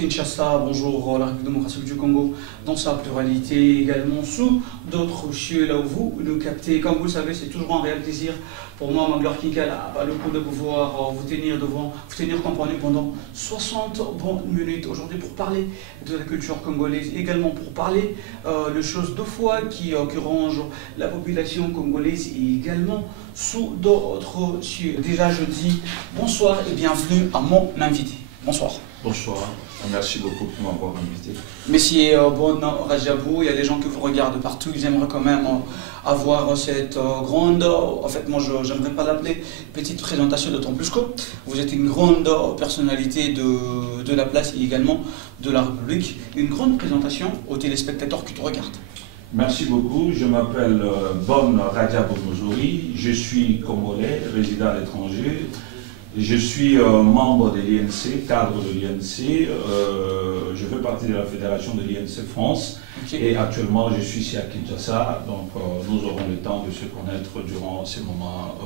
Kinshasa, bonjour la République démocratique du Congo, dans sa pluralité également, sous d'autres cieux, là où vous nous captez. Comme vous le savez, c'est toujours un réel plaisir pour moi, Magloire Kinkala, le coup de pouvoir vous tenir compagnie pendant 60 bonnes minutes aujourd'hui pour parler de la culture congolaise, également pour parler de choses de foi qui rongent la population congolaise et également sous d'autres cieux. Déjà, je dis bonsoir et bienvenue à mon invité. Bonsoir. Bonsoir, merci beaucoup pour m'avoir invité. Monsieur Bon Rajabou, il y a des gens qui vous regardent partout, ils aimeraient quand même avoir cette grande, en fait moi j'aimerais pas l'appeler petite présentation, d'autant plus que vous êtes une grande personnalité de la place et également de la République, une grande présentation aux téléspectateurs qui te regardent. Merci beaucoup, je m'appelle Bon Rajabou Mouzouri, je suis congolais, résident à l'étranger. Je suis membre de l'INC, cadre de l'INC, je fais partie de la fédération de l'INC France et actuellement je suis ici à Kinshasa, donc nous aurons le temps de se connaître durant ces moments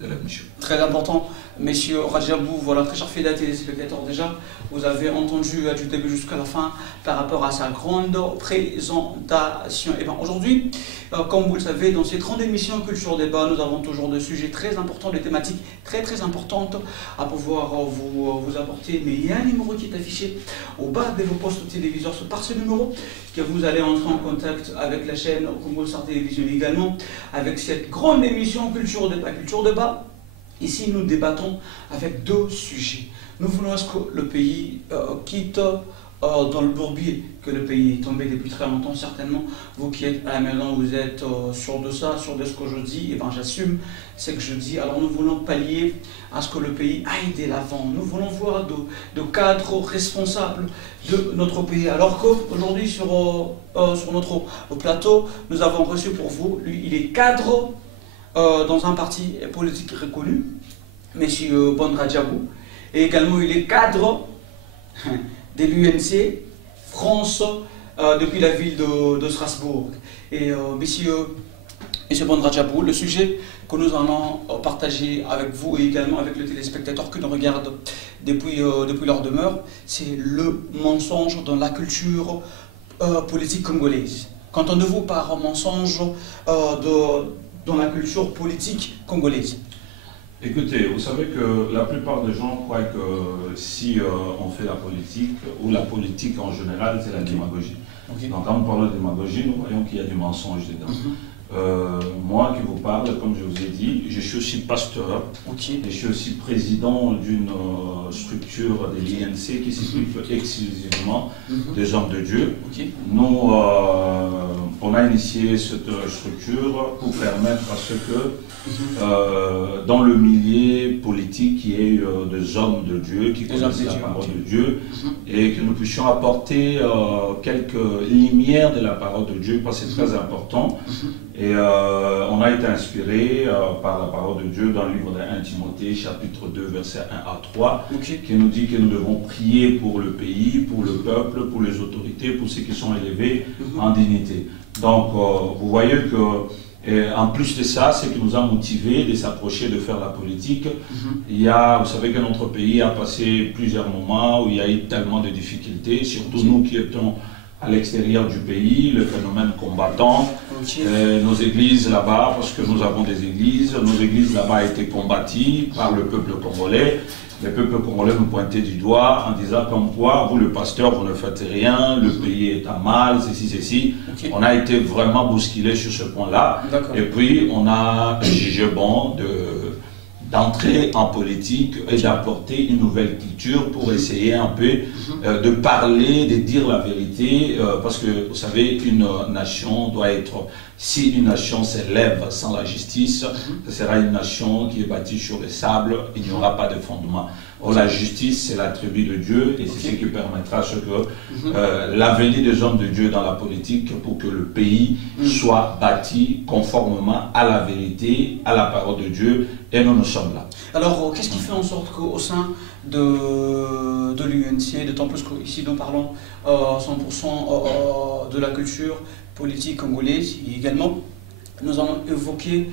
de la mission. Très important, messieurs Rajabou, voilà, très cher fidèles téléspectateurs, déjà, vous avez entendu du début jusqu'à la fin par rapport à sa grande présentation. Et bien aujourd'hui, comme vous le savez, dans cette grande émission Culture Débat, nous avons toujours des sujets très importants, des thématiques très importantes à pouvoir vous apporter. Mais il y a un numéro qui est affiché au bas de vos postes téléviseurs. C'est par ce numéro que vous allez entrer en contact avec la chaîne Congo Star Télévision également, avec cette grande émission Culture Débat. Culture Débat. Ici, nous débattons avec deux sujets. Nous voulons que le pays quitte dans le bourbier, que le pays est tombé depuis très longtemps, certainement. Vous qui êtes à la maison, vous êtes sûr de ça, sûr de ce que je dis, et bien j'assume ce que je dis. Alors nous voulons pallier à ce que le pays aille de l'avant. Nous voulons voir de cadres responsables de notre pays. Alors qu'aujourd'hui, sur notre plateau, nous avons reçu pour vous, lui, il est cadre dans un parti politique reconnu, M. Bon Rajabou, et également il est cadre de l'UNC France depuis la ville de Strasbourg. Et M. Bon Rajabou, le sujet que nous allons partager avec vous et également avec le téléspectateur qui nous regarde depuis leur demeure, c'est le mensonge dans la culture politique congolaise. Qu'entendez-vous par mensonge dans la culture politique congolaise? Écoutez, vous savez que la plupart des gens croient que si on fait la politique, ou la politique en général, c'est la démagogie. Donc quand nous parlons de démagogie, nous voyons qu'il y a du mensonge dedans. Moi qui vous parle, comme je vous ai dit, je suis aussi pasteur, et je suis aussi président d'une structure de l'INC qui s'occupe exclusivement des hommes de Dieu. Nous, on a initié cette structure pour permettre à ce que dans le milieu politique, il y ait des hommes de Dieu qui connaissent la parole de Dieu et que nous puissions apporter quelques lumières de la parole de Dieu, parce que c'est très important. Et on a été inspiré par la parole de Dieu dans le livre de 1 Timothée, chapitre 2, versets 1 à 3, qui nous dit que nous devons prier pour le pays, pour le peuple, pour les autorités, pour ceux qui sont élevés en dignité. Donc, vous voyez que, en plus de ça, ce qui nous a motivés de s'approcher de faire la politique, il y a, vous savez que notre pays a passé plusieurs moments où il y a eu tellement de difficultés, surtout nous qui étions à l'extérieur du pays, le phénomène combattant, nos églises là-bas, parce que nous avons des églises, nos églises là-bas ont été combattues par le peuple congolais. Le peuple congolais nous pointait du doigt en disant comme quoi, vous le pasteur, vous ne faites rien, le pays est à mal, ceci. On a été vraiment bousculé sur ce point-là. Et puis, on a jugé bon d'entrer en politique et d'apporter une nouvelle culture pour essayer un peu de parler, de dire la vérité, parce que vous savez, une nation doit être, si une nation s'élève sans la justice, ce sera une nation qui est bâtie sur le sable, il n'y aura pas de fondement. Or, la justice, c'est l'attribut de Dieu et c'est ce qui permettra ce que l'avenir des hommes de Dieu dans la politique pour que le pays soit bâti conformément à la vérité, à la parole de Dieu, et nous sommes là. Alors, qu'est-ce qui fait en sorte qu'au sein de l'UNC, d'autant plus qu'ici nous parlons 100% de la culture politique congolaise et également nous allons évoquer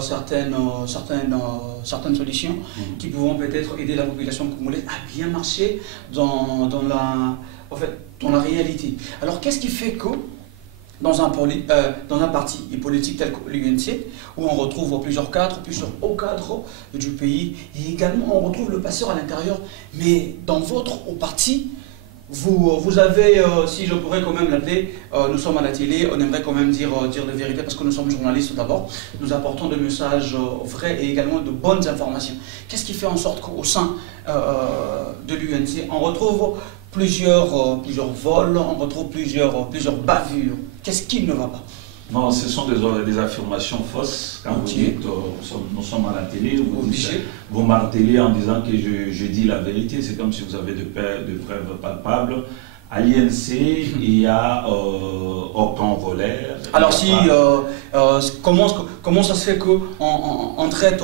certaines solutions qui pourront peut-être aider la population congolaise à bien marcher dans la réalité. Alors, qu'est-ce qui fait que dans un parti politique tel que l'UNC, où on retrouve plusieurs cadres, plusieurs hauts cadres du pays, et également on retrouve le passeur à l'intérieur, mais dans votre parti, vous avez, si je pourrais quand même l'appeler, nous sommes à la télé, on aimerait quand même dire la vérité parce que nous sommes journalistes d'abord, nous apportons des messages vrais et également de bonnes informations. Qu'est-ce qui fait en sorte qu'au sein de l'UNC, on retrouve plusieurs vols, on retrouve plusieurs bavures? Qu'est-ce qui ne va pas? Non, ce sont des affirmations fausses. Quand vous dites nous sommes à la télé, vous martelez en disant que je dis la vérité. C'est comme si vous avez de preuves palpables. À l'INC, il y a aucun voleur. Alors comment ça se fait qu'on traite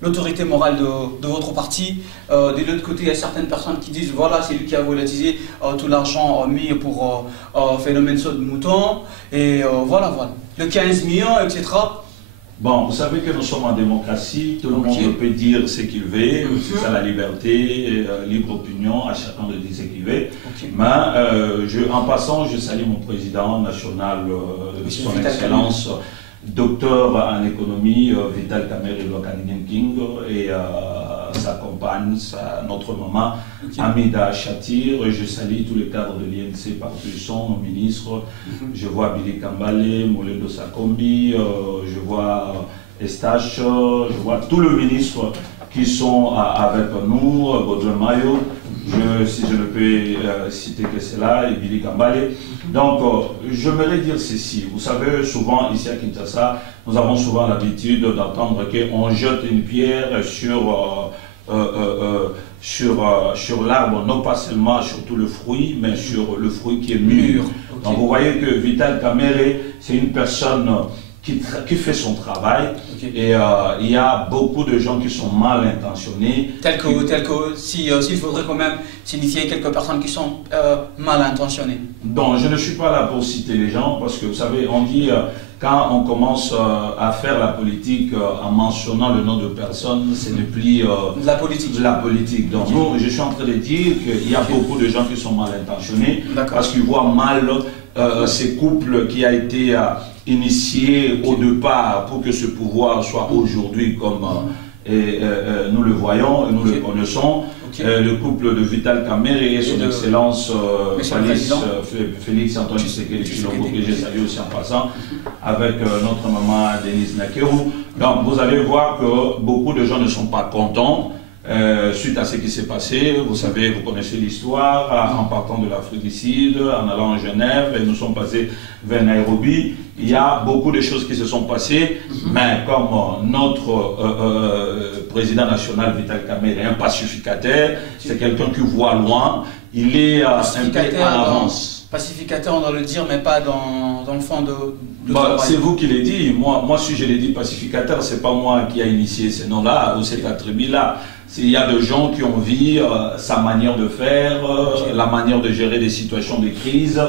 l'autorité morale de votre parti? De l'autre côté, il y a certaines personnes qui disent voilà, c'est lui qui a volatisé tout l'argent mis pour phénomène saut de mouton, et voilà, le 15 millions, etc. Bon, vous savez que nous sommes en démocratie, tout le monde peut dire ce qu'il veut, c'est ça la liberté, libre opinion, à chacun de dire ce qu'il veut. Mais en passant, je salue mon président national, son excellence, docteur en économie, Vital Kamerhe King, et sa compagne, notre maman, Amida Chatir. Je salue tous les cadres de l'INC partout où ils sont, nos ministres. Je vois Billy Kambale, Moledo Sakombi, je vois Estache, je vois tous les ministres qui sont avec nous, Baudouin Mayo, si je ne peux citer que cela, et Billy Kambale. Donc, j'aimerais dire ceci. Vous savez, souvent, ici à Kinshasa, nous avons souvent l'habitude d'entendre qu'on jette une pierre sur l'arbre, non pas seulement sur tout le fruit, mais sur le fruit qui est mûr. Donc, vous voyez que Vital Kamerhe, c'est une personne qui fait son travail, et il y a beaucoup de gens qui sont mal intentionnés. Tel que s'il faudrait quand même signifier quelques personnes qui sont mal intentionnées. Donc je ne suis pas là pour citer les gens, parce que vous savez, on dit quand on commence à faire la politique en mentionnant le nom de personnes, ce n'est plus de la politique. Donc je suis en train de dire qu'il y a beaucoup de gens qui sont mal intentionnés, parce qu'ils voient mal ces couples qui a été initié au départ pour que ce pouvoir soit aujourd'hui comme nous le voyons et nous le connaissons. Le couple de Vital Kamerhe et son excellence Félix Antoine Tshisekedi Tshilombo, que j'ai salué aussi en passant, avec notre maman Denise Nakerou. Donc vous allez voir que beaucoup de gens ne sont pas contents suite à ce qui s'est passé. Vous savez, vous connaissez l'histoire, en partant de l'Afrique du Sud, en allant à Genève, et nous sommes passés vers Nairobi. Il y a beaucoup de choses qui se sont passées, mais comme notre président national Vital Kamerhe est un pacificateur, c'est quelqu'un qui voit loin, il est un peu en avance. Pacificateur, on doit le dire, mais pas dans le fond de c'est vous qui l'avez dit. Moi, si je l'ai dit pacificateur, c'est pas moi qui a initié ces noms-là ou cet attribut-là. Il y a des gens qui ont vu sa manière de faire, la manière de gérer des situations de crise,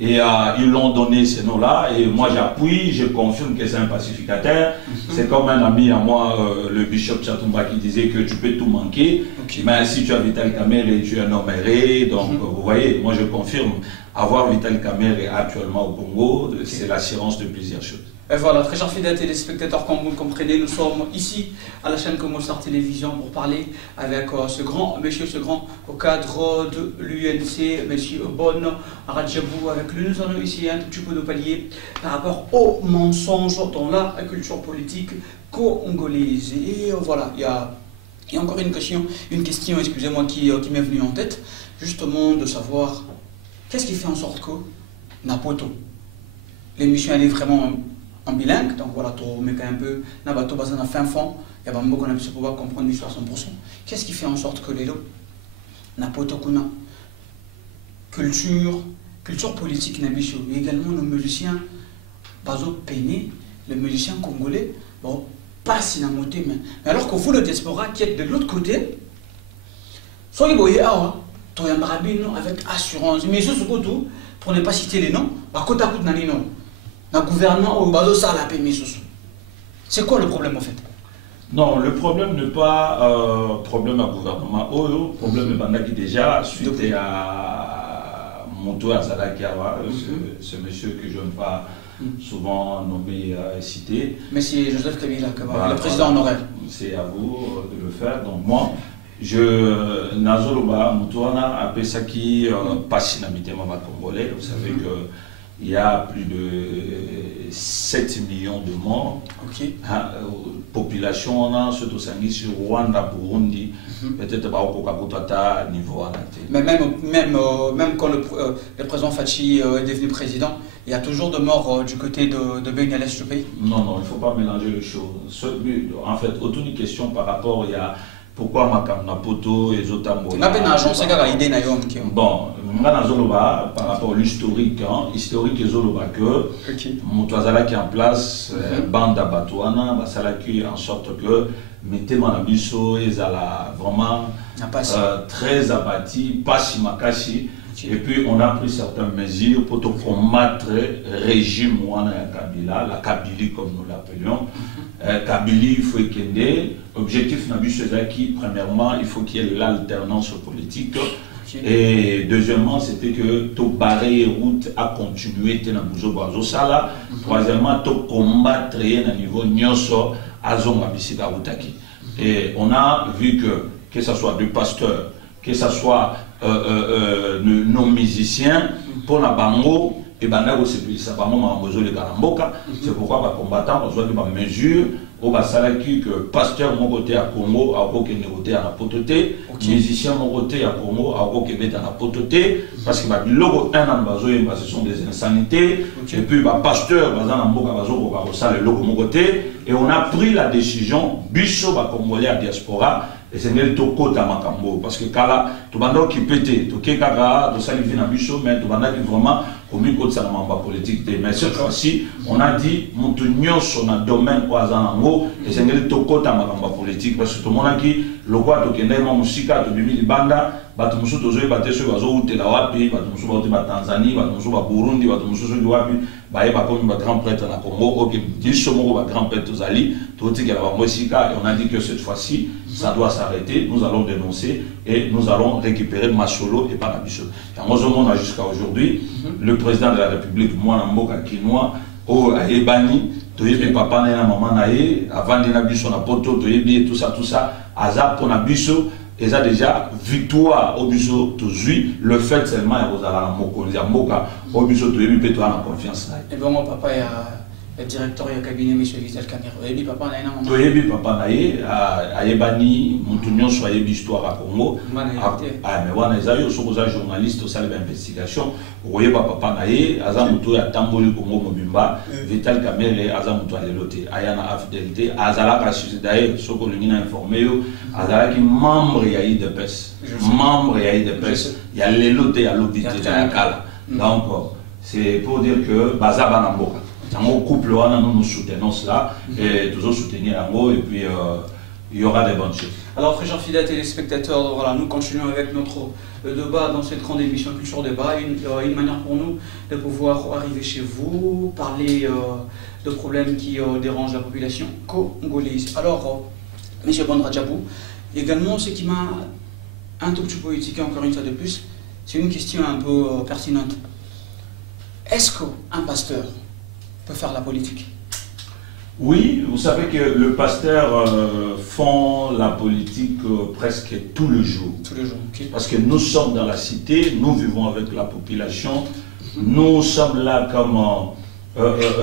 et ils l'ont donné ces noms-là, et moi j'appuie, je confirme que c'est un pacificateur. C'est comme un ami à moi, le bishop Chatumba, qui disait que tu peux tout manquer, mais si tu as Vital Kamerhe, tu es un homme erré. Donc vous voyez, moi je confirme, avoir Vital Kamerhe actuellement au Congo, c'est l'assurance de plusieurs choses. Et voilà, très chers fidèles téléspectateurs, comme vous le comprenez, nous sommes ici à la chaîne Comostar Télévision pour parler avec ce grand monsieur, ce grand cadre de l'UNC, monsieur Bonne Radjabou, avec lui nous allons ici un tout petit peu de palier par rapport aux mensonges dans la culture politique congolaise. Et voilà, il y a encore une question, excusez-moi, qui m'est venue en tête, justement de savoir qu'est-ce qui fait en sorte que Napoto, l'émission elle est vraiment en bilingue, donc voilà, tu mets un peu, Nabato basé dans fin fond, il y a beaucoup de gens pouvoir comprendre l'histoire 100%. Qu'est-ce qui fait en sorte que les lots, Napoto Kuna, culture politique Nabicho, et également nos musiciens, Bazo Péné, les musiciens congolais, bon, pas si namoté, mais alors que vous, le diaspora qui êtes de l'autre côté, soyez voyez, avec assurance, mais ce tout, pour ne pas citer les noms, à côté à côté, le gouvernement au bateau ça la c'est quoi le problème en fait? Non, le problème n'est pas problème à gouvernement. Le problème est déjà suite à Monto Azalakiawa, ce monsieur que je n'aime pas souvent nommé et cité. Mais c'est Joseph Kabila, le président honoraire. C'est à vous de le faire. Donc moi, je Nazoloba Moutouana appelle ça qui passe dans congolais. Vous savez que il y a plus de 7 millions de morts. Population, on a surtout sur Rwanda, Burundi, peut-être pas au Kokabutata, niveau adapté. Mais même quand le président Fachi est devenu président, il y a toujours de morts du côté de Beni à l'est du pays. Non, non, il ne faut pas mélanger les choses. En fait, autant une question par rapport, il y a pourquoi ma poto et Zotambo. Bon, par rapport à l'historique, historique et Zoloba que Moutouazala qui est en place, Banda Batouana, Basalaki en sorte que mettez Manabiso et Zala vraiment très abattu, pas si makashi. Et puis on a pris certaines mesures pour combattre le régime Ouana Kabila, la Kabylie comme nous l'appelions. Kabylie, il faut qu'il y ait objectif Nabusezaki, premièrement, il faut qu'il y ait l'alternance politique. Et deuxièmement, c'était que tout barrer route à continuer à Sala. Troisièmement, tout combattre à niveau Nyoso à Zongabisika Utaki. Et on a vu que ce soit des pasteurs, que ce soit nos musiciens, pour la bango, et c'est pourquoi les combattants ont besoin de mesures au Basalaki que pasteur mon côté à Congo a aucun côté à la pototé, musicien mon côté à Congo a aucun côté à la pototé, parce que le logo un an ce sont des insanités, et puis pasteur bazan mboka bazo ça le logo mon côté, et on a pris la décision biso ba congolais à diaspora. Et c'est le toko à Makambo parce que Kala, tout le monde qui pète, tout le monde qui s'allie dans Bicho, mais tout le monde qui vraiment commis contre ça dans la politique. Mais cette fois-ci, on a dit, mon union sur un domaine au Azanango, et c'est le toko à Makambo politique parce que tout le monde qui le voit, tout le monde qui est musika, tout le monde qui banda, tout le monde qui est sur la Wapi, tout le monde qui est Tanzanie, tout le monde qui est Burundi, tout le monde qui est Wapi, comme grand prêtre dans Congo, qui sont grand prêtre aux alliés, tout le monde qui est musika, et on a dit que cette fois-ci, ça doit s'arrêter, nous allons dénoncer et nous allons récupérer Masolo et Panabiso. Et jusqu'à aujourd'hui, le président de la République, moi, Mboka Kinois, au Aebani, Toyebi Papa Nena Maman Nae, avant de Nabiso Napoto, Toyebi, tout ça, Azap Ponabiso, et ça déjà, victoire au Biso, Tozui, le fait seulement, il y a Moko, il y a Moka, au Biso, Toyebi, Pétoa, la confiance. Et bon, mon papa, il y a. Le directeur du cabinet, M. Vital Camer. Toyebi papa naïna maman. Toyebi papa naïe, à Yebani, Montunion soit Yebi histoire à Congo. Ah mais voilà, ils ont sont journalistes au salle d'investigation. Oyeba papa naïe, Azamuto à Tamboli Congo Mobimba, Vital Camer et Azamuto à Leloté. Ayana a fidélité, Azalaka d'ailleurs, ce qu'on a informé, Azalaki membre yaï de PES, membre yaï de PES. Il y a Leloté à l'hôpital de la Kala. Donc c'est pour dire que Bazaba Namboka. Dans couple, nous soutenons cela et toujours soutenir l'amour et puis il y aura des bonnes choses. Alors, très chers fidèles téléspectateurs, voilà, nous continuons avec notre débat dans cette grande émission Culture Débat. Une manière pour nous de pouvoir arriver chez vous, parler de problèmes qui dérangent la population congolaise. Alors, M. Bandradjabou, également, ce qui m'a un tout petit peu étiqué encore une fois de plus, c'est une question un peu pertinente. Est-ce qu'un pasteur peut faire la politique? Oui, vous savez que le pasteur font la politique presque tous les jours. Tous les jours, ok. Parce que nous sommes dans la cité, nous vivons avec la population, nous sommes là comme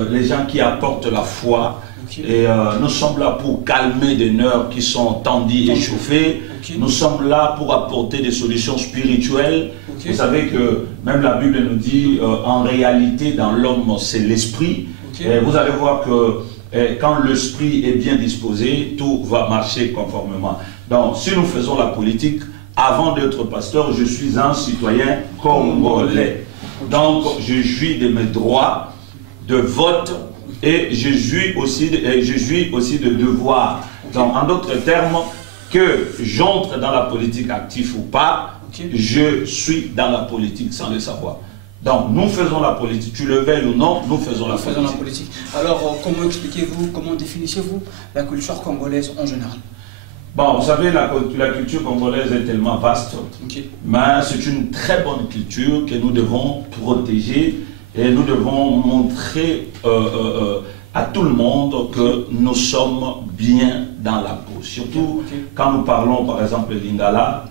les gens qui apportent la foi, et nous sommes là pour calmer des nerfs qui sont tendus et chauffés, nous sommes là pour apporter des solutions spirituelles. Vous savez que même la Bible nous dit, en réalité dans l'homme c'est l'esprit, et vous allez voir que quand l'esprit est bien disposé, tout va marcher conformément. Donc, si nous faisons la politique, avant d'être pasteur, je suis un citoyen congolais. Donc, je jouis de mes droits de vote et je jouis aussi de devoirs. Donc, en d'autres termes, que j'entre dans la politique active ou pas, je suis dans la politique sans le savoir. Donc nous faisons la politique, tu le veuilles ou non, nous faisons la politique. Alors comment expliquez-vous, comment définissez-vous la culture congolaise en général? Bon, vous savez, la culture congolaise est tellement vaste, mais c'est une très bonne culture que nous devons protéger et nous devons montrer à tout le monde que nous sommes bien dans la peau. Surtout quand nous parlons par exemple de Lingala,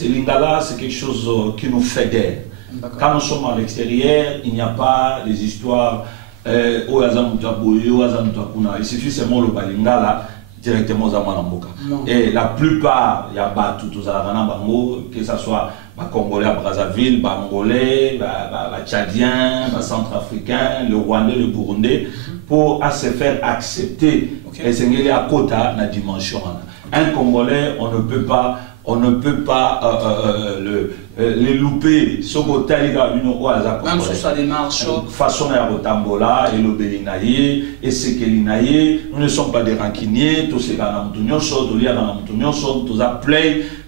Lingala c'est quelque chose qui nous fédère. Quand nous sommes à l'extérieur, il n'y a pas des histoires il suffit seulement le Lingala directement aux Amanamboka. Et la plupart, il y a tout que ce soit les Congolais à Brazzaville, les Angolais, les Tchadiens, les Centrafricains, le Rwandais, le Burundais, pour se faire accepter et c'est à côté de la dimension. Un Congolais, on ne peut pas les louper. Même sur sa démarche. Façon à Rotambola, et le Belinaye, et Sekelinaye, nous ne sommes pas des rancuniers, tous ces gars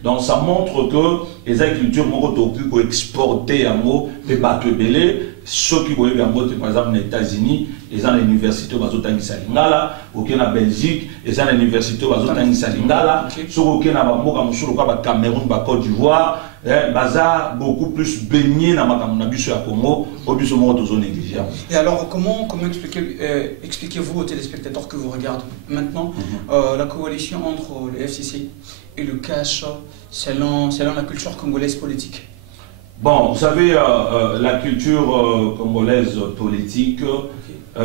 donc ça montre que les agricultures ont exporté un mot de Baklebele. Ceux qui voyaient par exemple aux États-Unis, ils ont l'université Bazotangisa Lingala, ou en Belgique, ils ont l'université Bazotangisa Lingala, ceux qui ont Cameroun, Côte d'Ivoire, Baza beaucoup plus baigné dans la Congo, au but de négligeable. Et alors, comment expliquez-vous aux téléspectateurs que vous regardez maintenant la coalition entre le FCC et le CASH selon la culture congolaise politique? Bon, vous savez, la culture congolaise politique,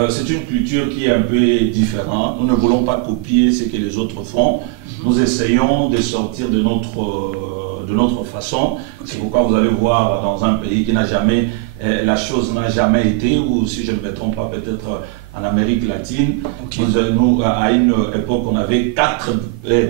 c'est une culture qui est un peu différente. Nous ne voulons pas copier ce que les autres font. Nous essayons de sortir de notre façon. C'est pourquoi vous allez voir dans un pays qui n'a jamais, la chose n'a jamais été, ou si je ne me trompe pas, peut-être en Amérique latine, nous, à une époque, on avait 4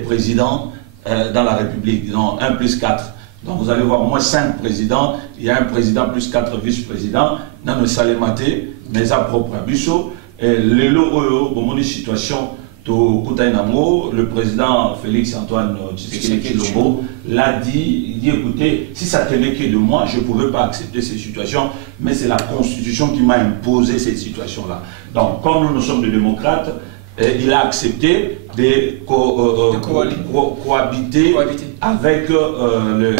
présidents dans la République, non, 1 plus 4. Donc vous allez voir au moins 5 présidents, il y a un président plus 4 vice-présidents, dans le Salématé, mais à propre Bissot, et le situation, le président Félix Antoine Tshisekedi Tshilombo l'a dit, il dit écoutez, si ça tenait que de moi, je ne pouvais pas accepter ces situations, mais c'est la Constitution qui m'a imposé cette situation-là. Donc comme nous sommes des démocrates, il a accepté de cohabiter avec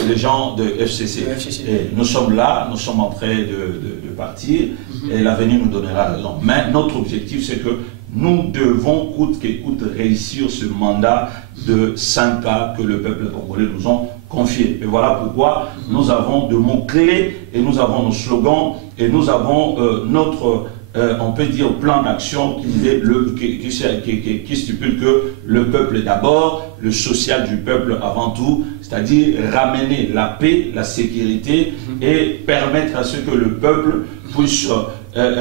les gens de FCC. Et nous sommes là, nous sommes en train de partir, et l'avenir nous donnera raison. Mais notre objectif, c'est que nous devons, coûte que coûte, réussir ce mandat de 5 ans que le peuple congolais nous a confié. Et voilà pourquoi nous avons de mots-clés, et nous avons nos slogans, et nous avons notre... on peut dire plan d'action qui stipule que le peuple d'abord, le social du peuple avant tout, c'est-à-dire ramener la paix, la sécurité et permettre à ce que le peuple puisse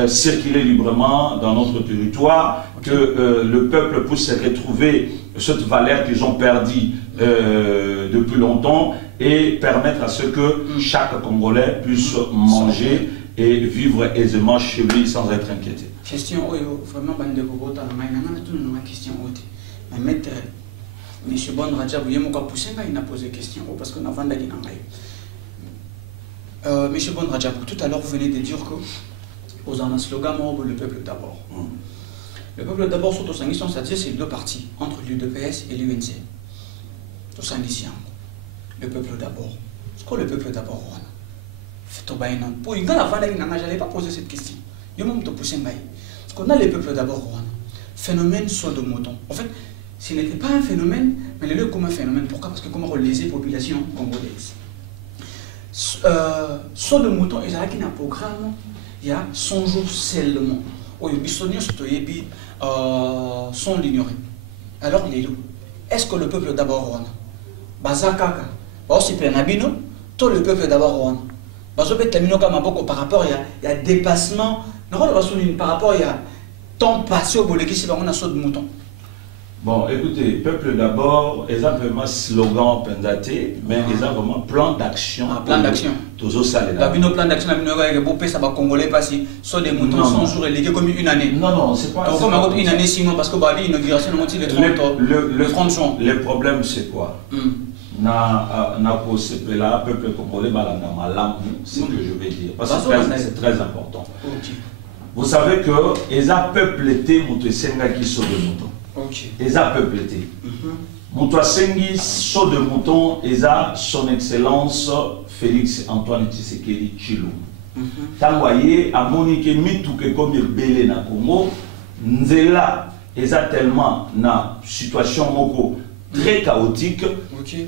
circuler librement dans notre territoire, que le peuple puisse retrouver cette valeur qu'ils ont perdue depuis longtemps et permettre à ce que chaque Congolais puisse manger et vivre aisément chez lui sans être inquiété. Question, vraiment, question. Mais maître, M. Bon Radja, vous avez poussé, il a posé question parce qu'on a vendu M. Bon Radja, tout à l'heure, vous venez de dire que vous avez un slogan, le peuple d'abord. Le peuple d'abord, surtout, c'est deux partis, entre l'UDPS et l'UNC. Tout ça, le peuple d'abord. C'est quoi le peuple d'abord? Pour une grande affaire, je n'allais pas poser cette question. Je vais te pousser. Parce qu'on a le peuple d'abord. Phénomène saut de mouton. En fait, ce n'était pas un phénomène, mais le lieu comme un phénomène. Pourquoi? Parce que comment les populations congolaises. Saut de mouton, il y a un programme, il y a 100 jours seulement. Où les bisonniers sont l'ignorer. Alors, est-ce que le peuple d'abord Bazakaka, aussi Penabino, tout le peuple d'abord par rapport il y a dépassement par rapport il y a temps passé au bout de saut de mouton. Bon, écoutez, peuple d'abord, ils ont vraiment slogan pendaté, mais ils ont vraiment plan d'action. Plan d'action. Toujours ça, les gars. Plan d'action, ça va Congolais passer sur des moutons 100 jours et légués comme une année. Non, c'est pas. Donc, comme une année, sinon, parce que l'inauguration, le 30 juin. Le problème, c'est quoi? Na là, peuple congolais, c'est ce que je vais dire. Parce que c'est très important. Vous savez que les peupleté Moutouessenga qui sont de moutons. Les peupleté. Moutouessengi sont de moutons, et son excellence Félix Antoine Tshisekedi Tshilombo. Tangoye a monique mitouke comme belé na Congo, nzela eza tellement na situation moko très chaotique.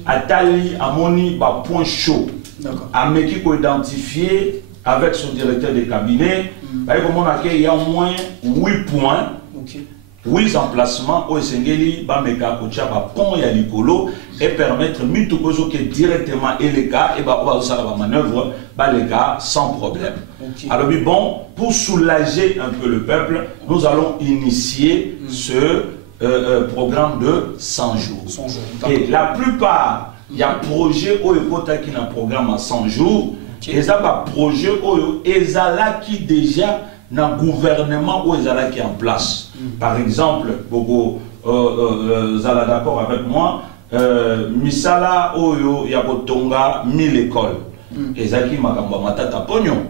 Atali a moni ba point chaud. A meki ko identifier avec son directeur de cabinet, il y a au moins 8 points, 8 emplacements au Sengeli, Bameka, Kochaba, Pont et Alikolo, et permettre que directement et les cas, et la manœuvre, les cas sans problème. Alors, bon, pour soulager un peu le peuple, nous allons initier ce programme de 100 jours. Et la plupart, il y a un projet au Ekota qui a un programme à 100 jours. Et ça va projet qui déjà dans le gouvernement où qui est en place. Par exemple, beaucoup zala d'accord avec moi, misala oyo ya botonga 1000 écoles. Et ça qui m'a matata pognon.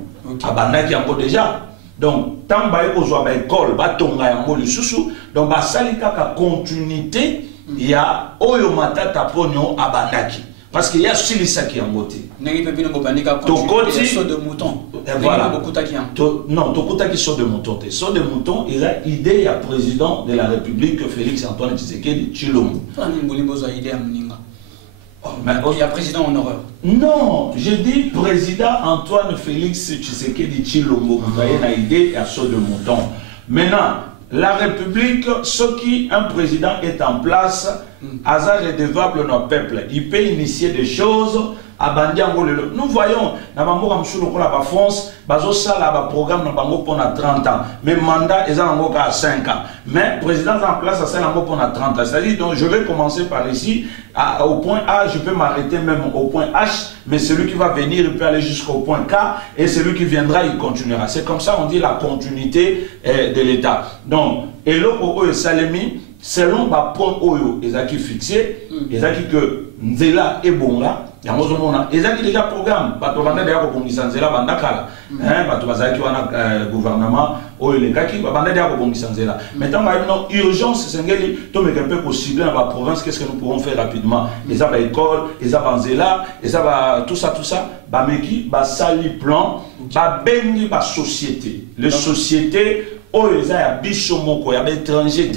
Abandaki yango déjà. Donc tant ba kozwa ba école ba tonga yango lisusu. Donc ba salika ka continuité ya oyo matata pognon abandaki. Parce qu'il y a aussi ça qui est en beauté. Saut de mouton. Voilà. Non, Tokota qui sort de mouton. Sort de mouton, il a idée, il y a président de la République, Félix Antoine Tshisekedi Tshilombo. Il y a président en horreur. Non, je dis président Antoine Félix Tshisekedi Tshilombo. Vous voyez, il a idée, il y a sort de mouton. Maintenant, la République, ce qui un président est en place, hasard redevable nos peuples. Il peut initier des choses à Bandiango. Nous voyons, dans la France, le programme pendant 30 ans. Mais le mandat est à 5 ans. Mais le président est en place pendant 30 ans. C'est-à-dire, donc, je vais commencer par ici, au point A, je peux m'arrêter même au point H, mais celui qui va venir, il peut aller jusqu'au point K, et celui qui viendra, il continuera. C'est comme ça, on dit la continuité de l'État. Donc, et l'autre, Salemi, selon le point Oyo, ils ont fixé, ils ont dit que Nzela et Bonga, ils ont déjà programme, ils ont déjà Nzela Bandakala, ils ont gouvernement, ils ont déjà Nzela. Maintenant, urgence, c'est un peu possible dans la province, qu'est-ce que nous pouvons faire rapidement? Ils ont l'école, ils ont Nzela, ils ont tout ça, Bameki, Basali plan, Babengi, société. Les sociétés, ils ont des sociétés, il y a des étrangers,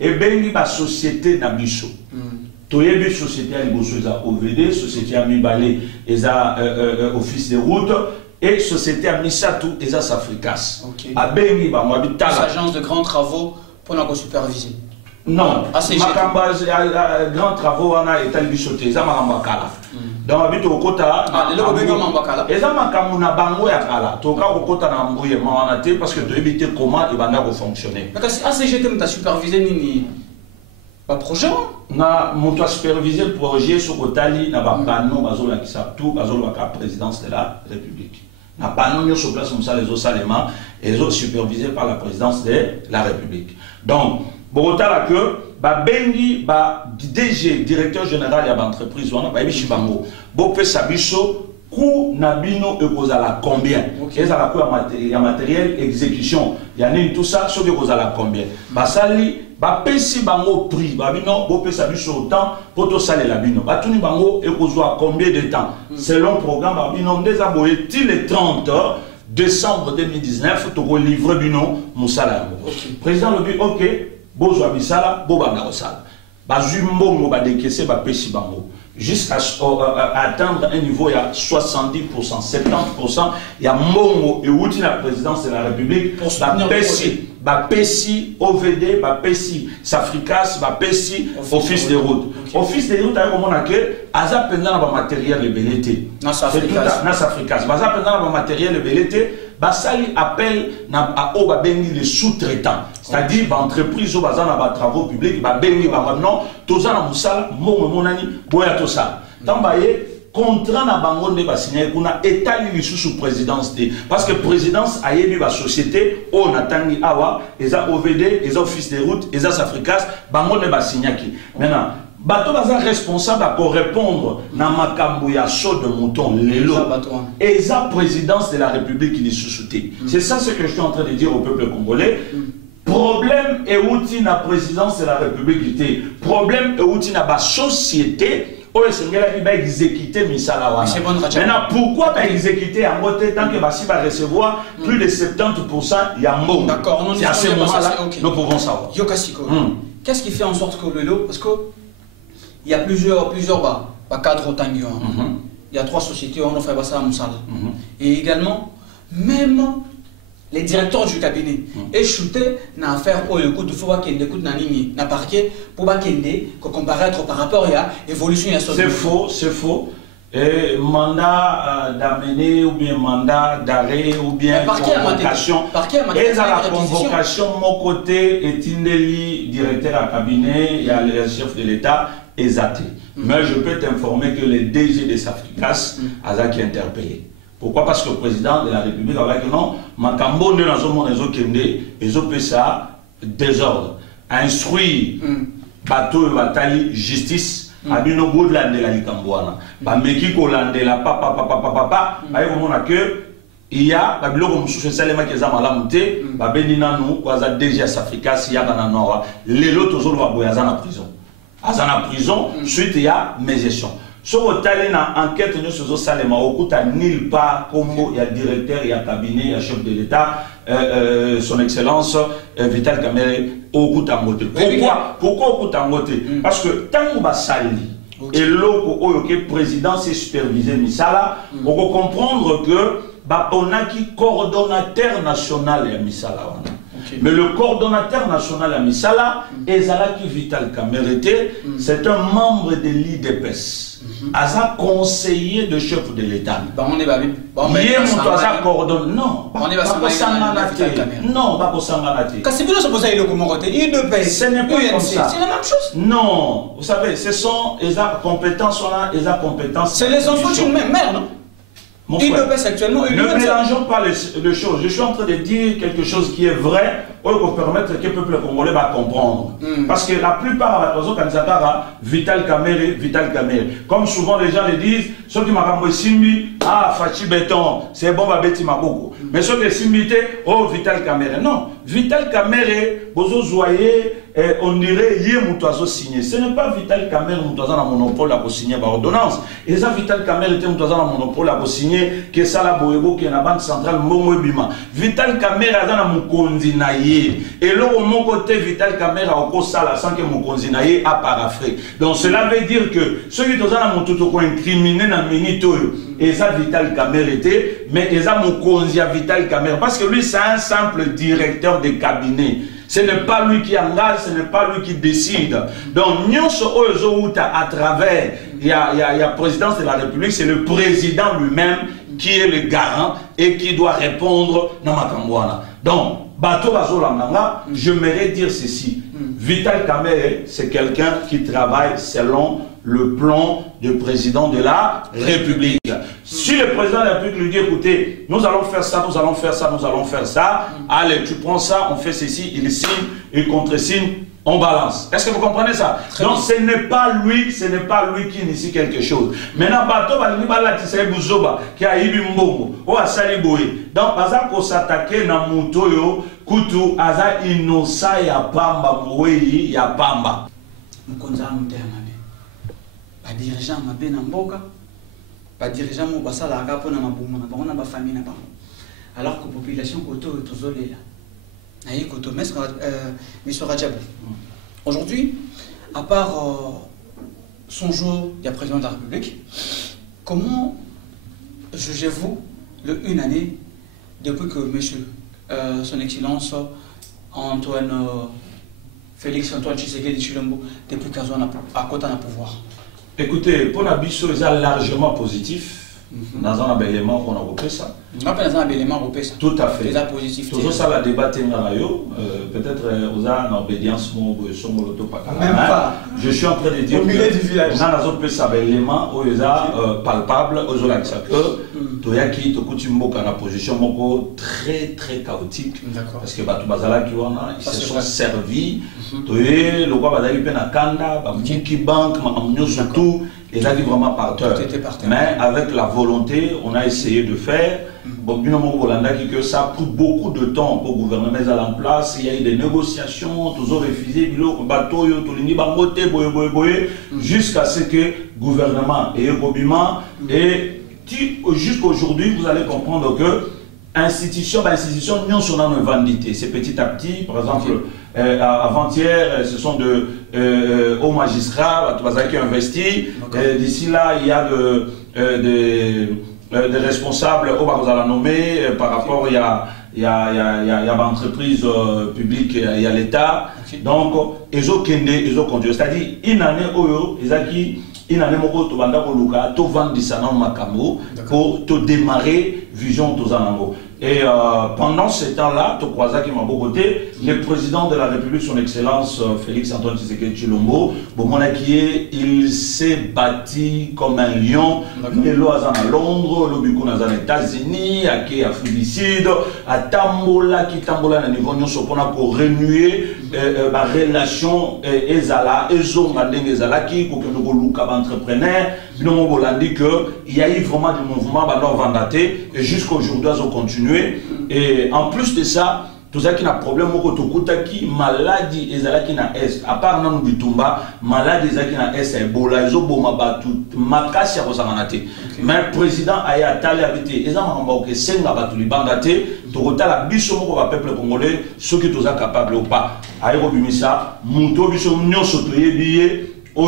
et bengi ba société na biso. Toyebi société à Liboso, ils ont OVD, société à Mibale, ils ont office de route, et société à Misatou, ils ont Safricas. Bengi ba moi habite agence de grands travaux pour la superviser. Non, Makamba grands travaux on a été bisoté, ils ont Makamba Kala. Donc habite au Kota, ils ont Makamba na bango ya Kala. Toka au Kota na mbouye manate parce que tu éviter comment il va fonctionner. Mais si ACGT t'a supervisé nini pas projet? Na monto superviser le projet sur Kotali na ba panneau bazola qui ça tout bazola ka présidence de la République. Na panneau sur place comme ça les autres éléments et autres supervisés par la présidence de la République. Donc Bogota là que ba bengi ba DG directeur général ya entreprise wana ba bishi bango bo pe sabiso coût nabino ekozala combien ezala ko ya matériel exécution ya nini tout ça so ekozala combien basali ba pesi bango prix ba bino bo pe sabiso autant poto sale la bino batuni bango ekozwa combien de temps selon programme ba bino ndeza boye ti le 30 décembre 2019 to ko livrer bino musala président le dit OK Bozo Abisala, Boba Narosala. Bazumbongo ba décaisser ba pesi bango. Jusqu'à atteindre un niveau, il y a 70%, 70%, il y a Mongo et Outi la présidence de la République pour ba pesi OVD, ba pesi Safricas, ba pesi office de route. Office de route, on a que Aza pendant ba matériel de belleté. Na Safricas. Baza pendant ba matériel de belleté. basali appel à les sous-traitants. C'est-à-dire, l'entreprise qui a des travaux publics, non, tout ça, moussala, monani, boya tout ça. Tambaye, contrat na bango nde ba signé kuna état li sous présidence parce que présidence a yebi ba société on atangi awa eza OVD eza office des routes eza Safricas bango nde ba signé ki maintenant bato baza responsable pour répondre na makambo ya saut de mouton lelo eza présidence de la République qui sous-souté. C'est ça ce que je suis en train de dire au peuple congolais. Problème et outil na présidence de la République était problème et outil na ba société. Maintenant, pourquoi exécuter en mode tant que Bassi va recevoir plus de 70% il y a un mot. D'accord, c'est à ce moment-là nous pouvons savoir. Qu'est-ce qui fait en sorte que le lot, parce qu'il y a plusieurs cadres au Tanguy. Il y a 3 sociétés, on a fait ça à Moussala. Et également, même les directeurs du cabinet échoutés n'a affaire au coup de fois qu'il écoute n'a parqué pour pas qu'il comparaître par rapport à l'évolution de la société. C'est faux. Et mandat d'amener ou bien mandat d'arrêt ou bien convocation. Et dans la convocation, mon côté est Indeli, directeur à cabinet, il y a le chef de l'État, exacté. Mais je peux t'informer que les DG de Safricas a qui interpellé. Pourquoi? Parce que le président de la République a dit que non, Makambo ne dans son réseau Kende, ils ont fait ça désordre. Instruire, bateau et bataille, justice, à bino goudland de la Likambouana. Ba meki kolande la papa, que il y a, la bilo comme sous salema qui est à malamuté, ba benina nous, quoi ça déjà s'Africa, s'il y a dans nord, les lots toujours va boyazer en prison. Azana prison, suite il y a mes gestions. Si vous avez une enquête sur ce salema, au nulle part, comme il y a directeur, il y a cabinet, il y a chef de l'État, son excellence Vital Kamerhe, au coup d'angote. Pourquoi au coup d'angote? Parce que tant que vous sali, et le président s'est supervisé, Misala, on peut comprendre que on a qui coordonnateur national et Misala. Mais le coordonnateur national à Misala, Ezalaki Vital Kamerhe, c'est un membre de l'IDPS. Aza conseiller de chef de l'État. Non, ce n'est pas comme ça. C'est la même chose. Non, vous savez, ce sont les compétences, c'est les enfants d'une même mère, non? Mon frère, ne mélangeons pas les choses. Je suis en train de dire quelque chose qui est vrai pour permettre que le peuple congolais va comprendre. Parce que la plupart des gens Vital Kamerhe. Comme souvent les gens le disent, ceux qui m'ont Simbi, Fachi Béton, c'est bon, Babeti Maboko. Mais ceux qui Simbi, oh, Vital Kamerhe. Non, Vital Kamerhe, vous voyez, on dirait hier Moutazo signé. Ce n'est pas Vital Kamerhe Moutazo a monopole à signer par ordonnance. Et ça, Vital Kamerhe était Moutazo a monopole à signer que ça la Boebo qui est la banque centrale Mongo Bima. Vital Kamerhe a Moukondi Naye. Et là, au mon côté, Vital Kamerhe a encore ça la sans que Moukondi Naye a paraphrasé. Donc cela veut dire que ceux qui ont incriminé dans le minito, et ça Vital Kamerhe était, mais ils ont Moukondi à Vital Kamerhe parce que lui c'est un simple directeur de cabinet. Ce n'est pas lui qui engage, ce n'est pas lui qui décide. Donc, nous à travers la présidence de la République, c'est le président lui-même qui est le garant et qui doit répondre dans ma Kambouana. Donc, Bato Bazolamanga, j'aimerais dire ceci. Vital Kamerhe, c'est quelqu'un qui travaille selon le plan du président de la République. Si le président de la République lui dit, écoutez, nous allons faire ça, nous allons faire ça, nous allons faire ça, allez, tu prends ça, on fait ceci, il signe, il contre-signe, on balance. Est-ce que vous comprenez ça? Donc ce n'est pas lui qui initie quelque chose. Maintenant, Bato qui a eu mbongo, ou a saliboé. Donc, parce qu'on s'attaquer dans Moutoyo, Koutou, Aza innocent, ya pamba, Mouéi, ya pamba. Pas dirigeant mabe na mboka, pas dirigeant mo basala akapo na mabumu na bango na ba famille na bango. Alors que population koto tozolela. Na yi koto Monsieur Radjabou. Aujourd'hui, à part son jour de président de la République, comment jugez-vous une année depuis que Monsieur son Excellence Antoine Félix Antoine Tshisekedi Tshilombo depuis 15 ans à côté d'un pouvoir? Écoutez, pour la biso, c'est largement positif. Dans un élément qu'on a repris ça. Dans un élément repris ça. Tout à fait. C'est positif. Tout ça, la débat peut-être aux en obédience, même pas. Je suis en train de dire au milieu du village. On a un élément palpable aux la position très très chaotique. Parce que Bazala qui ils se sont servis. Le roi Bazali Penakanda, Bank, surtout. Et là, vraiment par terre. Mais avec la volonté, on a essayé de faire. Bon, que ça a pris beaucoup de temps pour le gouvernement en place. Il y a eu des négociations, toujours refusé, bateau, jusqu'à ce que le gouvernement ait un et jusqu'à aujourd'hui, vous allez comprendre que institution, nous sommes dans une vendité. C'est petit à petit, par exemple, avant-hier, ce sont de hauts magistrats qui ont investi. D'ici là, il y a des responsables, vous allez nommer, par rapport, il y a l'entreprise publique, il y a l'État. Donc, ils ont conduit. C'est-à-dire, une année, ils ont vendu ça dans Makambo pour te démarrer vision tous en et pendant ce temps-là, tu crois qui m'a beaucoup côté, le président de la République, son Excellence Félix Antoine Tshisekedi Tshilombo, il s'est bâti comme un lion. Il à Londres, aux États-Unis, à Afrique du Sud, à Tambola, qui Tambola à niveau pour renouer la relation Ezala, Ezala, qui pour que nous entrepreneurs, nous dit qu'il y a eu vraiment des mouvements vendatés et jusqu'à aujourd'hui, ils ont continué. Et en plus de ça, tout ça qui a un problème, qui maladie ezalaki na est, à part non bitumba, maladie ezalaki na est, Ebola, ils ont boma batu, makasi ya kosanganate. Mais le président aya tali habité, ezama mamba que senga batu libandate, tokota la biso moko ba peuple congolais, ceux qui sont capables ou pas. Ayo bimisa, muto biso nyonso toyebiye. Un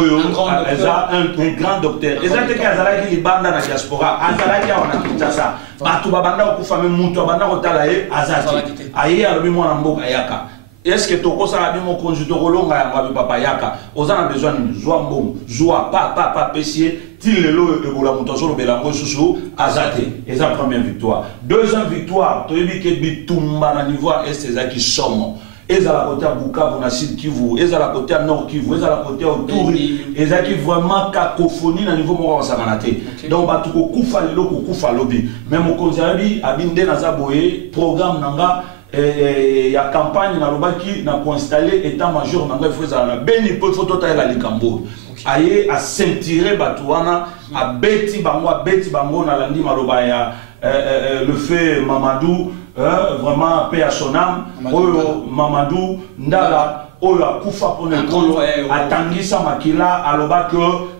grand docteur. Et ça, c'est qu'il y a la diaspora. Azalaki a Kinshasa. Batu babanda okufa même mutu babanda otalaye azati. Aye alobi mwana mboka yaka. Est-ce que toko ça abi mon conjuto kolonga ya ngabi papa yaka. Ozana besoin de zwa mbongo, zwa pas pesier, til lelo ebola mutu solo belango susu azati. Et ça première victoire. Deuxième victoire, toyebi ke bitumba na niveau est ezaki somo. Ils à la côté à Bukavu, na Sud Kivu, ils à la côté à Nord Kivu, ils à la côté autour, ils à qui vraiment cacophonie à niveau mon samanate. Donc bah tout kufa lelo kufa lobby. Même au konzabi abinde na zaboye programme nanga ya campagne na lobaki na ko installer état-major nanga il faut ça na beni peu photo ta la likambo. Aye à ceinturer batouana à beti bango na landi maloba ya le fait Mamadou vraiment paix à son âme. Mamadou Ndala Ola Koufa Ponekolo Atangisa Makila aloba que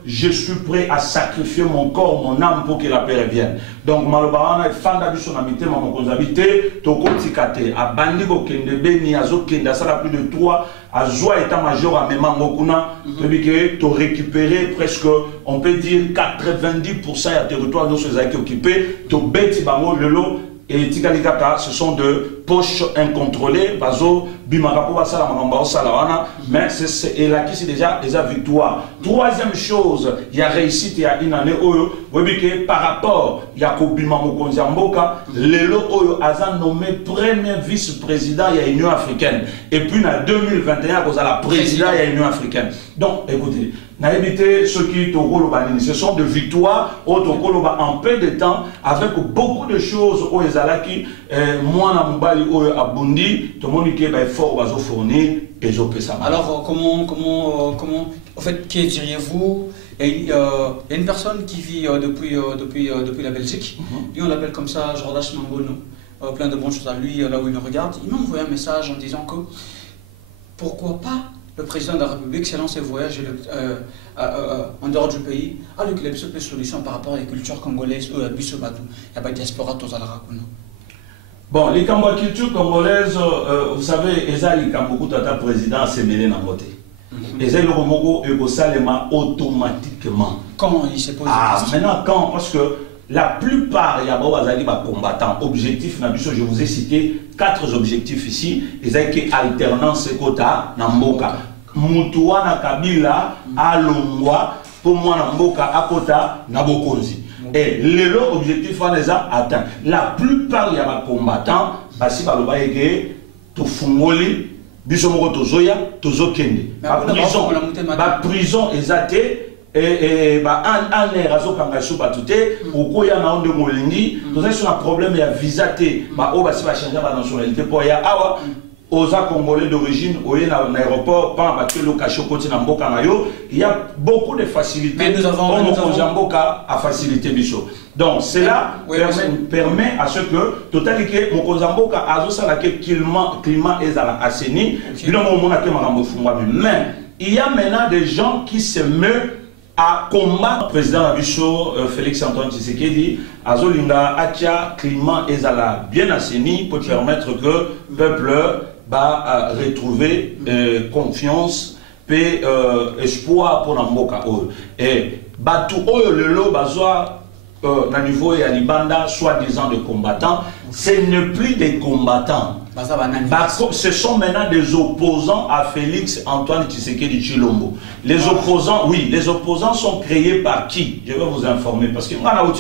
je suis prêt à sacrifier mon corps, mon âme pour que la paix revienne. Donc Malobana fan d'habitude amité maman konzabité toko tikate a bandi ko kende beni azo kende ça la plus de 3 à joie état-major à Memango kuna to récupérer presque on peut dire 90% du territoire de ceux qui occupés to beti bango lelo. Et Tikalikata, ce sont de poches incontrôlées, Bazo, Bimarapo, Basala, Mamamba, Salawana, mais et là qui c'est déjà victoire. Troisième chose, il y a réussite, il y a une année, vous voyez que par rapport, il y a Kobima Mokonziamboka, Lelo Oyo Azan nommé premier vice-président, il y a Union africaine. Et puis en 2021, vous avez la président, il y a Union africaine. Donc, écoutez, n'a évité ceux qui ce sont de victoires en peu de temps avec beaucoup de choses au Ezalaki moi na mobali au Abundi tout le monde qui est fort va fournir et ça. Alors comment en fait qui diriez-vous il y a une personne qui vit depuis la Belgique, lui on l'appelle comme ça Jordache Mangono, plein de bonnes choses à lui là où il nous regarde. Il m'a envoyé un message en disant que pourquoi pas le président de la République s'est lancé voyage en dehors du pays, alors qu'il a des solutions par rapport à la culture congolaise ou à Bissobadou. Il n'y a pas de diaspora tous à la Rakuna. Bon, les culture congolaise, vous savez, Ezali Kamboku Tata président s'est mêlé dans le côté. Ezali Romoko Salema automatiquement. Quand il s'est posé maintenant, quand? Parce que la plupart, il y a des combattants. Objectifs, je vous ai cité 4 objectifs ici. Ils ont été alternance quota Namboka. Mutuana Kabila, Alongwa, pour moi Namboka, Akota, Nabokonzi. Et l'objectif est atteint. La plupart des combattants, si vous avez tout fungoli, bisomoko tozoya, tozokende. La prison est athée. Et un air à Zokangachou Batouté, ou quoi y a un de Molingi, nous avons un problème de visa, on va changer la nationalité pour y avoir aux Congolais d'origine, au aéroport, pas battu le cachot côté Namboka Mayo, il y a beaucoup de facilités. Mais nous avons à faciliter Bicho. Donc cela permet à ce que totalité Mokozamboka a ça la climat est assaini, mais il y a maintenant des gens qui se meuvent à combattre le président Abicho Félix Antoine Tshisekedi, Azolinga, Atia, climat et bien assaini pour permettre que le peuple va retrouver confiance et espoir pour Namboka. Et tout le lot bazoa au niveau de Libanda, soi-disant de combattants, ce n'est plus des combattants. Ce sont maintenant des opposants à Félix Antoine Tshisekedi Tshilombo. Les opposants, oui, les opposants sont créés par qui? Je vais vous informer parce que nous avons une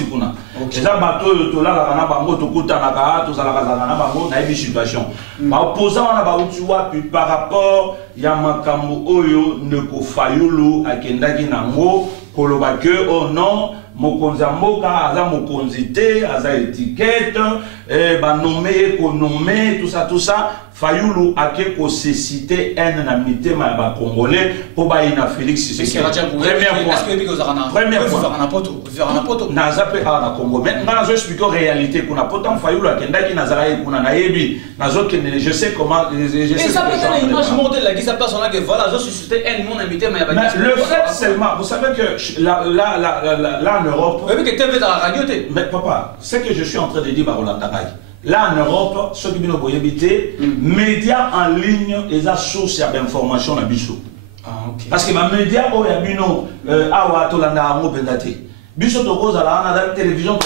situation. Opposants par rapport à Makambo Oyo Neko Akendaki Nango, Kolobake, oh non. Mokonzamboka, aza mokonzité, aza étiquette, nommé, économé, tout ça. Fayoulou a quelque cité un amitié ma congolais pour baïna Félix Tshisekedi. Première fois. Naza pe a na Congo. Maintenant, je explique en réalité qu'on a pourtant Fayoulou a kendaki nazara et qu'on a naebi. Je sais comment. Et ça peut être une image modèle là qui s'appelle son que voilà, je suscité un mon amitié ma. Le fait seulement, vous savez que là en Europe. Mais papa, ce que je suis en train de dire par Rolanda Rai. Là en Europe, ceux qui viennent au Boyébité, médias en ligne, ils ont source d'information à Bissou. Parce que les médias, ils ont Tolanda Bendate. Bissou Togo, la télévision,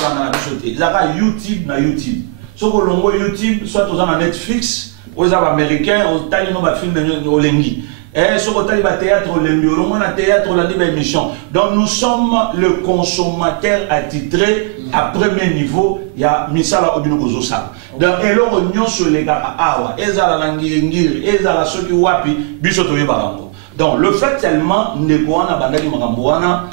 ils ont YouTube na YouTube. Ce que l'on YouTube, soit aux Netflix, aux Américains, aux Italiens, aux films au Lengi. Et ce que tu as théâtre, le théâtre, la émission. Donc nous sommes le consommateur attitré à premier niveau. Il y a Misala Obinogozosa. Donc, et là, on sur les gars, Ezala Langir, Ezala ceux qui wapi, Bissotoye Barango. Donc le fait tellement, Nekoana Bandali Maramboana,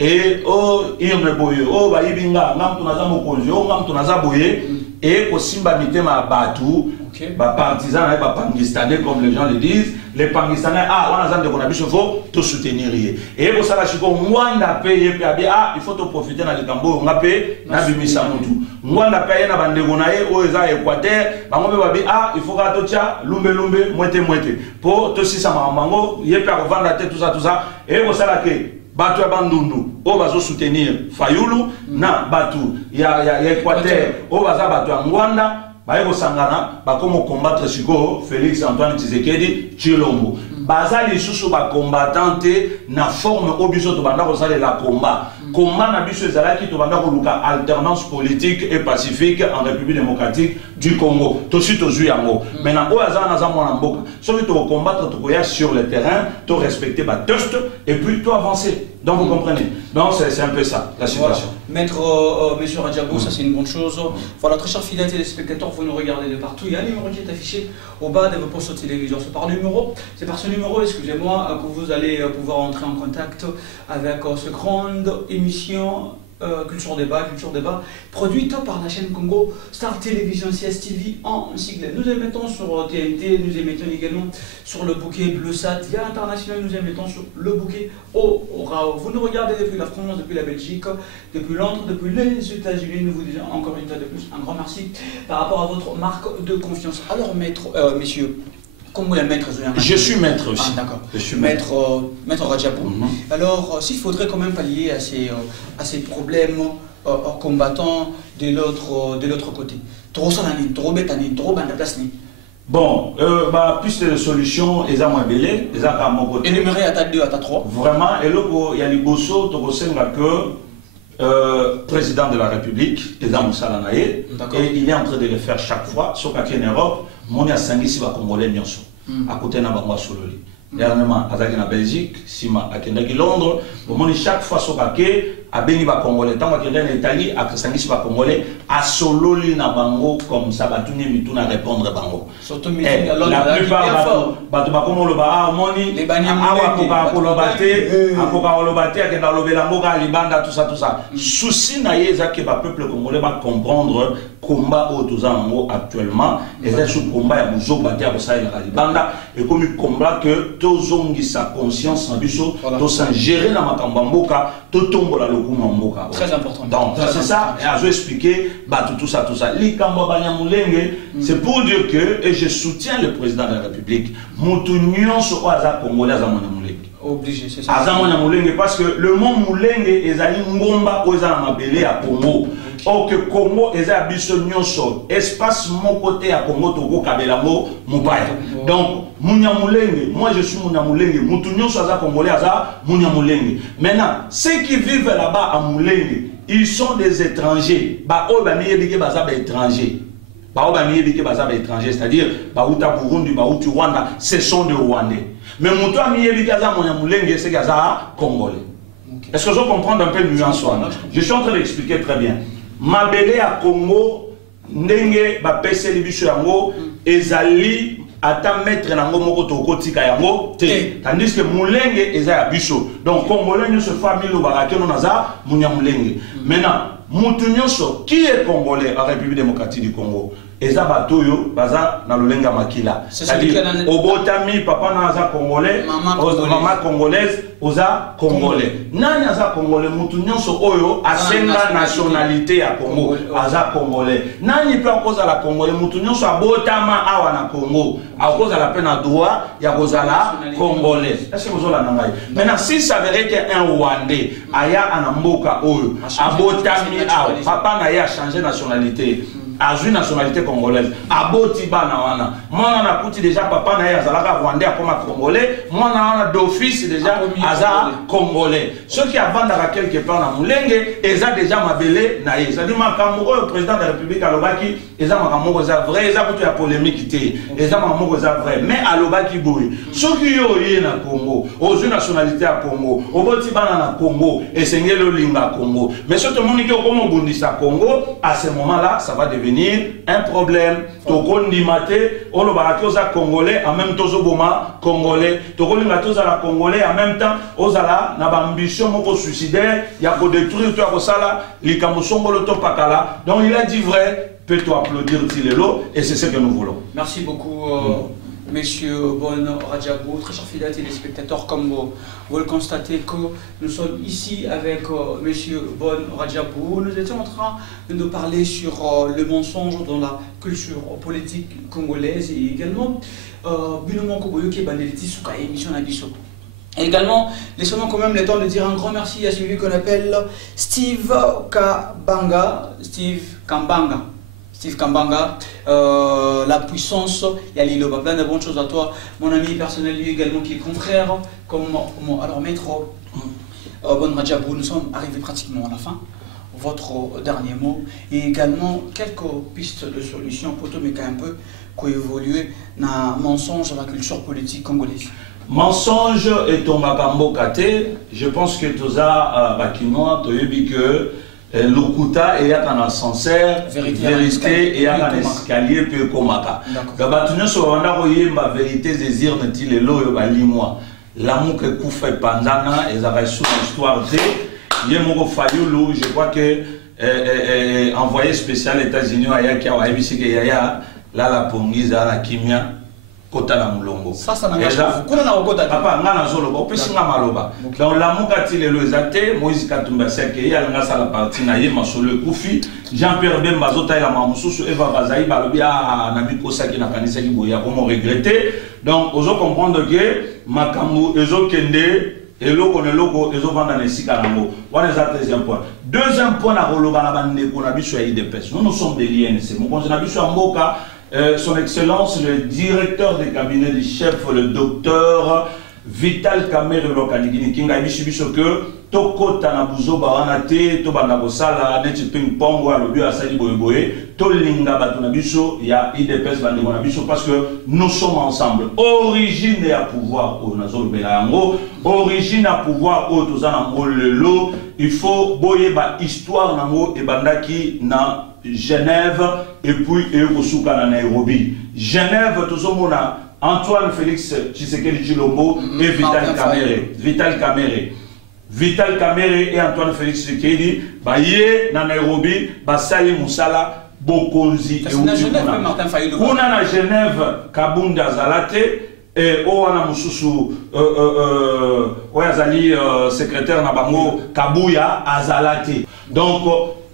et oh, Irmeboye, oh, Baibinga, Nam Tunaza Mokonzi, oh, Nam Tunaza Boye, et au Simba Mitema Batou. Partisans et pangistanais comme les gens le disent, les pangistanais, on a besoin de qu'on faut te soutenir. Et pour ça, on a payé, il faut te profiter dans le cambo, on a payé, on a mis ça tout. On a payé dans le Gonaï, au Équateur, il faut que tu aies lumbe, moitié. Pour te si ça m'a mango, il y a pas revendre la tête, tout ça. Et pour ça, Batu Bandundu, on va soutenir Fayoulou, na Batu, il y a Équateur, on va Batu Angwanda. Baïko Sangana, comme combattre Chico, Félix Antoine Tshisekedi, Tshilombo. Bazali sous ba combattante na forme obiso to banda ko la combat. Combat na biso ezalaki to banda ko luka alternance politique et pacifique en République démocratique du Congo. To si to zui yango. Maintenant o azana za mwana mboka. Soki to combattre to koya sur le terrain, to respecter ba test et puis to avancer. Donc vous comprenez. Donc c'est un peu ça la situation. Voilà. Maître monsieur Radjabou, ça c'est une bonne chose. Voilà, très chers fidèles téléspectateurs, vous nous regardez de partout. Il y a un numéro qui est affiché au bas de vos postes de télévision. C'est par ce numéro, excusez-moi, que vous allez pouvoir entrer en contact avec cette grande émission Culture Débat, produite par la chaîne Congo Star Télévision CSTV en sigle. Nous émettons sur TNT, nous émettons également sur le bouquet BleuSat via international, nous émettons sur le bouquet ORAO. Vous nous regardez depuis la France, depuis la Belgique, depuis Londres, depuis les États-Unis. Nous vous disons encore une fois de plus un grand merci par rapport à votre marque de confiance. Alors, messieurs, comme vous êtes maître, je suis maître aussi. Ah, d'accord. Je suis maître Radjabou. Alors, s'il faudrait quand même pallier à ces problèmes combattants de l'autre côté. Trop salani, trop bétani, trop bandaplasni. Bon, plus de solutions, ils ont moins belé, ils ont à mon côté. Énuméré à ta 2, à ta 3. Vraiment, et là, il y a les bossos, que président de la République, Eza Moussalanaye, et il est en train de le faire chaque fois, sauf qu'en Europe, mon a sangi si va congolais nyonso, à côté na bangwa sololi. Dernièrement, à la Belgique, si ma à Londres, mon chaque fois sauf que a béni ba Congolais. Tant qu'il est en Italie, a Christianisme ba Congolais, a sololi na bango comme ça, ba tuni mituna répondre bango. La plupart batu ba komo lo ba moni, awa koka kolobate, akoka kolobate, akenda lobelango ka libanda tout ça. Souci na yeza que ba peuple congolais va comprendre combat au tozango actuellement, et c'est ce combat ya muzo batia ko sa la libanda et comme combat que tozongi sa conscience na biso, to s'en gérer na makambo mboka, to tombola lokuma mboka. Très important. Donc c'est ça, et à je expliquer tout ça. Likambo Banyamulenge, c'est pour dire que, et je soutiens le président de la République, Moutounion sur Oaza Congolais à Zamoulamulenge. Obligé, c'est ça. À Zamoulamulenge, parce que le mont Moulenge est à Ngomba, Oza Mabélé à Congo. Or que Congo est à Bissonioso, espace mon côté à Congo, Togo, Kabelango, Moubaye. Donc, Mouniamulenge, moi je suis Mouniamulenge, Moutounion sur Oaza Congolais à Mouniamulenge. Maintenant, ceux qui vivent là-bas à Moulenge, ils sont des étrangers. C'est-à-dire, Burundi, Rwanda, ce sont des Rwandais. Mais Moutoua c'est Congolais. Est-ce que je comprends un peu le nuance? Je suis en train d'expliquer très bien. Mabélé à Congo, Ndenge, Bapese Libisho Yango, Ezali, Ata mettre nango moko toko tika yango te. Tandis que Moulenge eza ya biso. Donc Congolais ne se famille lo barake no naza munya Moulenge. Maintenant, mutu nyonso qui est Congolais en République démocratique du Congo, eza batoyo baza na lolenga makila. C'est-à-dire obotami papa na aza Congolais, maman congolaise, oza Congolais. Nani aza Congolais mutu nyonso oyo asenga nationalité ya Congo, aza Congolais. Nani peut cause à la Congolais mutu nyonso abotama awa na Congo. À cause de la peine à droit, il y a Gozala Congolais. Est-ce que vous avez la maintenant, si ça s'avérait qu'un Rwandais, Aya Anamboka, Abotami, papa n'a changé de nationalité. A une nationalité congolaise. Abotiba Nawana. Moi, on a coûté déjà papa n'a Zalaka Rwandais comme Congolais. Moi, on a d'office déjà Aza Congolais. Ceux qui avant d'avoir quelque part dans Moulenge, ils ont déjà mabelé naïe. C'est-à-dire, le président de la République à Lobaki, ils ont vrai, ils ont la polémique, ils ont vrai. Mais à Lobaki Boui, ceux qui ont eu na Congo, aux une nationalité à Congo, au Botiba na Congo, et c'est le Linga Congo. Mais ce monde qui est comme Bundisa Congo, à ce moment-là, ça va devenir un problème. Toko Ndimate, Olobaratoza Congolais, en même temps Zoboma Congolais, Toko Limatoza la Congolais, en même temps Ozala, n'a pas ambition moko suicidaire, il y a pour détruire toi Rosala, Likamusongolo Topakala. Donc il a dit vrai, peux-tu applaudir Tilelo, et c'est ce que nous voulons. Merci beaucoup. Monsieur Bon Radjabou, très chers fidèles téléspectateurs, comme vous le constatez que nous sommes ici avec Monsieur Bon Radjabou. Nous étions en train de parler sur le mensonge dans la culture politique congolaise et également et également, laissez-moi quand même le temps de dire un grand merci à celui qu'on appelle Steve Kambanga, la puissance, il y a Lilo, plein de bonnes choses à toi. Mon ami personnel, lui également, qui est confrère, alors maître Bon Radjabou, nous sommes arrivés pratiquement à la fin. Votre dernier mot et également quelques pistes de solutions pour tout, mais quand même un peu qu'évoluer dans le mensonge à la culture politique congolaise. Mensonge et ton makambo kate, je pense que tout ça, bakinois, tu as dit que l'okuta et un ascenseur, vérité et un escalier peu komaka. Gabatunyo so wanda roye ma vérité désir n'est-il le lo balimoa. L'amour que koufa pandana et ça va sur l'histoire de Yemoko Fayoulou, je crois que envoyé spécial États-Unis à Yaki à Wabisi que Yaya là la pongiza la kimia kota na mulongo. Ça n'a pas kuna na okota. Papa ngana zolo ba pesi nga maloba. Donc l'amour kati le ezate Moïse Katumba seke ya nga sala parti na ye masolo kufi Jean-Pierre Bemba zota la mamususu Eva Bazai balobi a na bikosa ki na kanisa ki boya comment regretter. Donc ozo comprendre que makambo ezo kende et loko ne loko ezo vanda na sika nango. Voilà le deuxième point. Deuxième point na roloba na bande ko na biso ya IDPS. Nous sommes des l'INC. Mon conseil na biso Mboka son Excellence le directeur de cabinet du chef le docteur Vital Kamerhe lokaniki kinga biso que tokota na buzo bawana te to banda kosala neti ping pong wa lobi asali boyeboye to linga bato na biso ya IDPS bande na biso parce que nous sommes ensemble. Origine ya pouvoir o nazolo bela yango, origine à pouvoir o tozana ngolelo, il faut boye ba histoire nango e bandaki na Genève et puis Ekosuka na Nairobi. Genève tozomona Antoine Félix Tshisekedi Tshilombo et Vital Kamerhe. Vital Kamerhe et Antoine Félix Tshisekedi baye na Nairobi basali musala bokonzi et kuna na Genève Kabunda Zalate et owana mususu oyazali secrétaire na bango Kabuya Azalate. Donc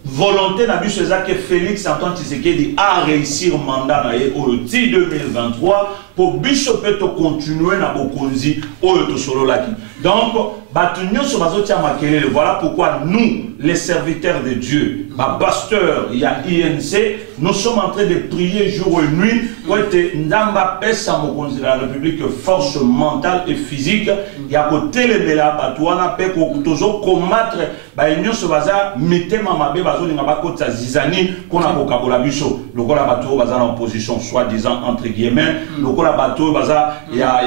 volonté na biso que Félix Antoine Tshisekedi a réussir mandat na ye au 2023 pour biso peut continuer na bokonzi oyo to solo laki. Donc batu nyonso bazotia makelele, voilà pourquoi nous les serviteurs de Dieu, ba pasteur il y a INC, nous sommes en train de prier jour et nuit pour être ndamba pesa mokonzi de la République force mentale et physique ya ko telemela batu wana pe ko tozo combattre ba nyonso baza mitema mabe bazolinga bakota zizani kona ko kabola biso lokola batu baza en opposition soi-disant entre guillemets lokola batu baza ya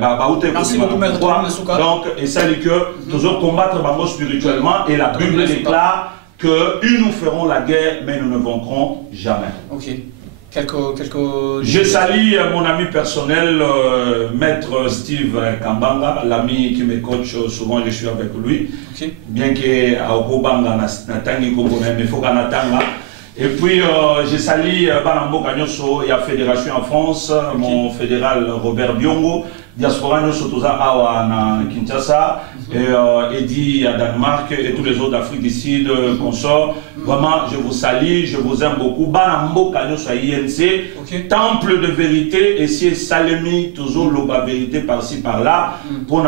ba ute ko donc et ça dit que toujours combattre bango spirituellement et la Bible déclare que nous ferons la guerre mais nous ne vaincrons jamais. Ok. Je salue mon ami personnel, maître Steve Kambanga, l'ami qui me coach souvent, je suis avec lui. Okay. Bien que à Okobanga Natangi Kobone, mais faut qu'on attende. Et puis je salue Banambo Kanyoso, il y a fédération en France, okay. Mon fédéral Robert Biongo, diaspora Nyoso Toza Awa na Kinshasa, et Eddie à Danemark et tous les autres d'Afrique du Sud, consorts. Vraiment, je vous salue, je vous aime beaucoup. Banambo Kanyoso INC, okay. Temple de vérité, et si Salemi, toujours la vérité par-ci par-là, pour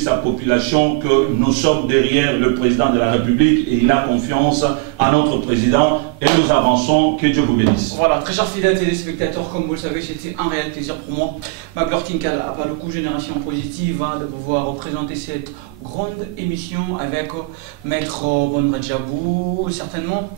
sa population que nous sommes derrière le président de la République et il a confiance à notre président. Et nous avançons, que Dieu vous bénisse. Voilà, très chers fidèles téléspectateurs, comme vous le savez, c'était un réel plaisir pour moi, Maglor Kinkal, à part le coup Génération Positive, de pouvoir représenter cette grande émission avec Maître Bonradjabou, certainement.